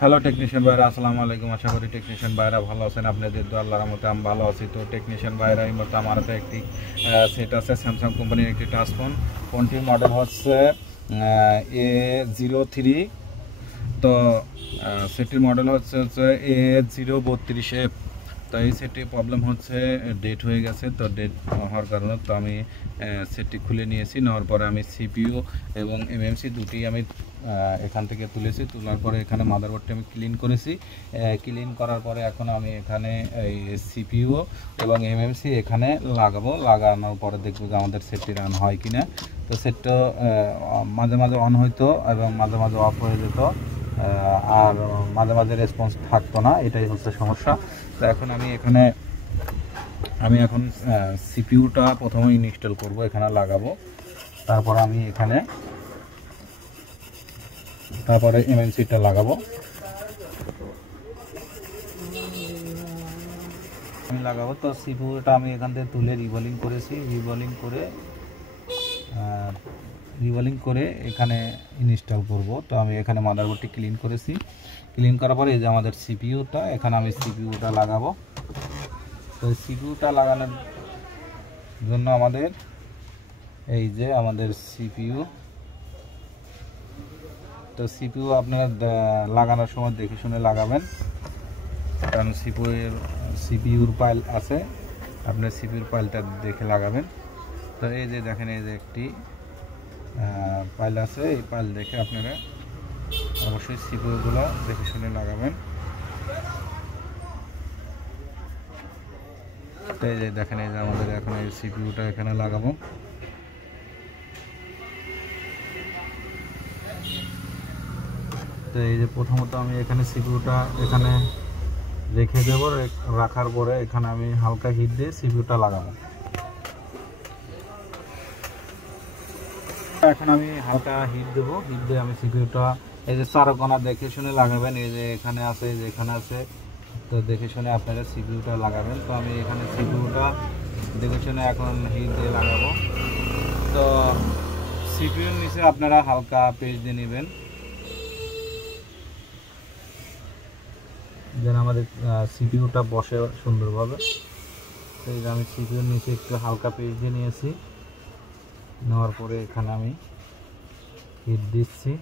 Hello technician ভাইরা, আসসালামু আলাইকুম। আশা করি টেকনিশিয়ান ভাইরা ভালো আছেন। আপনাদের তো আল্লাহর রহমতে আমি ভালো আছি। তো টেকনিশিয়ান ভাইরা এই মুহূর্তে আমার হাতে একটি সেট আছে, স্যামসাং কোম্পানির একটি টাচ ফোন। ফোনটির মডেল হচ্ছে A03। তো সেটটির মডেল হচ্ছে A032F। তো এই সেটটির প্রবলেম হচ্ছে ডেট হয়ে গেছে। তো ডেট হওয়ার কারণে তো আমি সেটটি খুলে নিয়েছি। নেওয়ার পরে আমি সিপিইউ এবং এমএমসি দুটি আমি এখান থেকে তুলেছি। তোলার পরে এখানে মাদারবোর্ডটি আমি ক্লিন করেছি। ক্লিন করার পরে এখন আমি এখানে এই সিপিইউ এবং এমএমসি এখানে লাগানোর পরে দেখবো যে আমাদের সেটটি রান হয় কিনা। তো সেটটা মাঝে মাঝে অন হইতো এবং মাঝে মাঝে অফ হয়ে যেত, আর মাঝে মাঝে রেসপন্স থাকতো না, এটাই হচ্ছে সমস্যা। তো এখন আমি এখন সিপিইউটা প্রথমে ইনস্টল করব, এখানে লাগাবো। তারপর আমি তারপরে এমএমসিটা লাগাবো। তো সিপিইউটা আমি এখান থেকে তুলে রিভলিং করেছি। রিভলিং করে এখানে ইনস্টল করব। তো আমি এখানে মাদারবোর্ডটি ক্লিন করেছি। ক্লিন করার পরে এই যে আমাদের সিপিইউটা, এখানে আমি সিপিইউটা লাগাবো। তো সিপিইউটা লাগানোর জন্য আমাদের এই যে আমাদের সিপিইউ। তো সিপিইউ আপনারা লাগানোর সময় দেখে শুনে লাগাবেন, কারণ সিপিইউর পাইল আছে, আপনার সিপিইউর পাইলটা দেখে লাগাবেন। তো এই যে দেখেন, এই যে একটি পাইল আছে, এই পাইল দেখে আপনারা অবশ্যই সিপিইউগুলো দেখে শুনে লাগাবেন। তো এই যে দেখেন, এই যে আমাদের এখন এই সিপিইউটা এখানে লাগাবো। তো এই যে প্রথমত আমি এখানে সিপিইউটা এখানে রেখে দেব। রাখার পরে এখানে আমি হালকা হিট দিয়ে সিপিইউটা লাগাবো। এখন আমি হালকা হিট দেব। হিট দিয়ে আমি সিপিইউটা এই যে চারকোনা দেখে শুনে লাগাবেন। এই যে এখানে আছে, এই যে এখানে আছে, তো দেখে শুনে আপনারা সিপিইউটা লাগাবেন। তো আমি এখানে সিপিইউটা দেখে শুনে এখন হিট দিয়ে লাগাবো। তো সিপিইউর নিচে আপনারা হালকা পেস্ট দিয়ে নেবেন, যেন আমাদের সিপিইউটা বসে সুন্দরভাবে। তো এই যে আমি সিপিইউর নিচে একটু হালকা পেস্ট দিয়ে নিয়েছি। নেওয়ার পরে এখানে আমি হিট দিচ্ছি।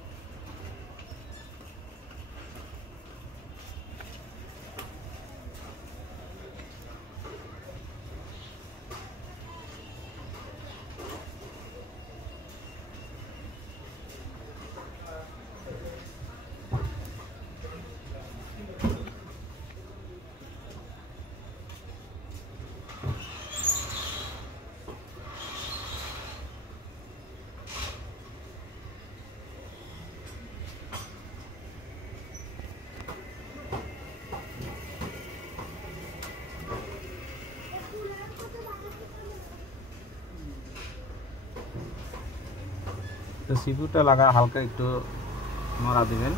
তো সিপিইউটা লাগা হালকা একটু নড়া দিবেন।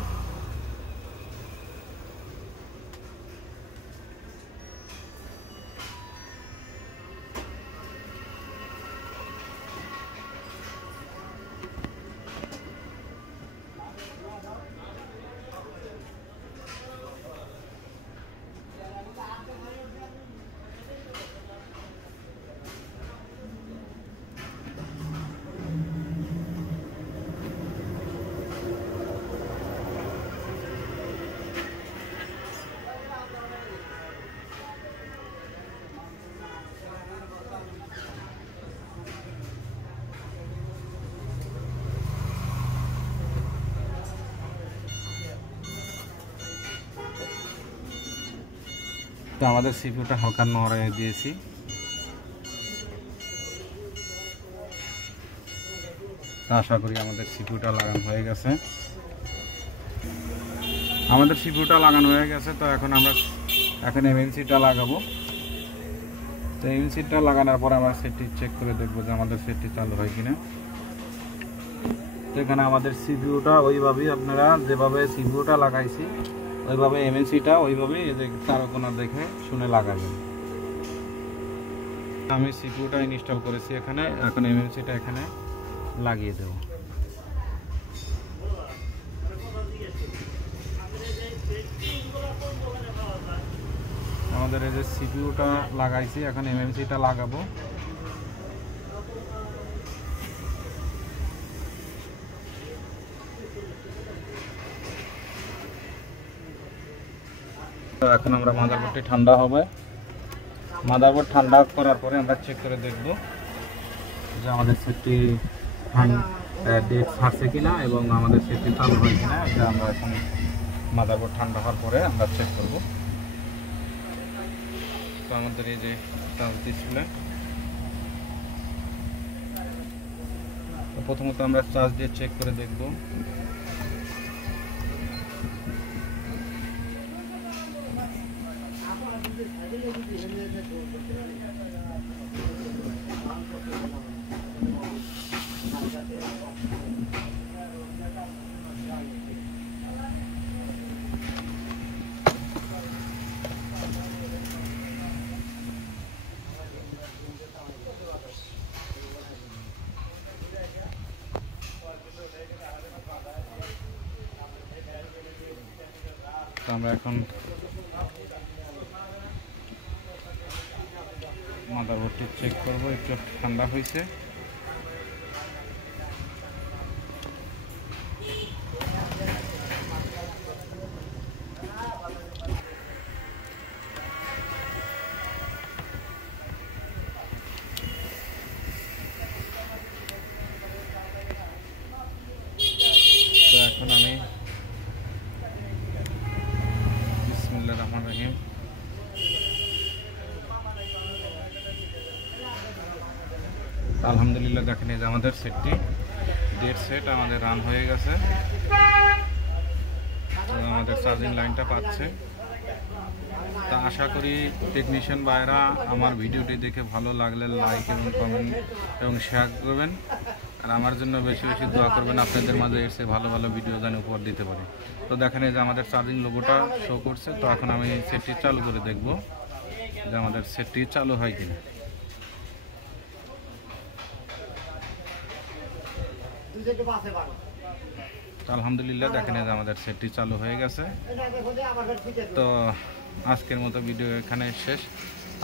তো আমাদের সিপিইউটা হালকা নড়াই দিয়েছি। তো আশা করি আমাদের সিপিইউটা লাগানো হয়ে গেছে। তো এখন আমরা এমএমসিটা লাগাবো। তো এমএমসিটা লাগানোর পর আমরা সেটটি চেক করে দেখবো যে আমাদের সেটটি চালু হয় কিনা। তো এখানে আমাদের সিপিইউটা ওইভাবেই, আপনারা যেভাবে সিপিইউটা লাগাইছি ওইভাবে এমএমসিটা ওইভাবেই এই যে চারকোনা দেখে শুনে লাগাবেন। আমি সিপিইউটা ইনস্টল করেছি এখানে, এখন এমএমসিটা এখানে লাগিয়ে দেব। আমাদের এই যে সিপিইউটা লাগাইছি, এখন এমএমসিটা লাগাবো। তো এখন আমরা মাদারবোর্ডটি ঠান্ডা হবে, মাদারবোর্ড ঠান্ডা করার পরে আমরা চেক করে দেখব যে আমাদের সেটটি ডেট ছাড়ছে কিনা এবং আমাদের সেটটি চালু হয় কিনা। এটা আমরা এখন মাদারবোর্ড ঠান্ডা হওয়ার পরে আমরা চেক করব। তো আমাদের এই যে টাচ ডিসপ্লে, প্রথমত আমরা চার্জ দিয়ে চেক করে দেখব। আমরা এখন মাদারবোর্ডটি চেক করব, একটু ঠান্ডা হয়েছে। তো এখন আমি বিসমিল্লাহির রহমানির রহিম আলহামদুলিল্লাহ, দেখেন এই যে আমাদের সেটটি ডেট সেট আমাদের রান হয়ে গেছে। আমাদের চার্জিং লাইনটা পাচ্ছে। তা আশা করি টেকনিশিয়ান ভাইরা আমার ভিডিওটি দেখে ভালো লাগলে লাইক এবং কমেন্ট এবং শেয়ার করবেন, আর আমার জন্য বেশি বেশি দোয়া করবেন। আপনাদের মাঝে এসে ভালো ভালো ভিডিও যেন উপহার দিতে পারি। তো দেখেন এই যে আমাদের চার্জিং লোগোটা শো করছে। তো এখন আমি সেটটি চালু করে দেখব যে আমাদের সেটটি চালু হয় কিনা। আলহামদুলিল্লাহ, দেখেন যে আমাদের সেটটি চালু হয়ে গেছে। তো আজকের মতো ভিডিও এখানে শেষ।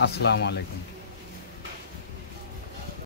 আসসালামু আলাইকুম।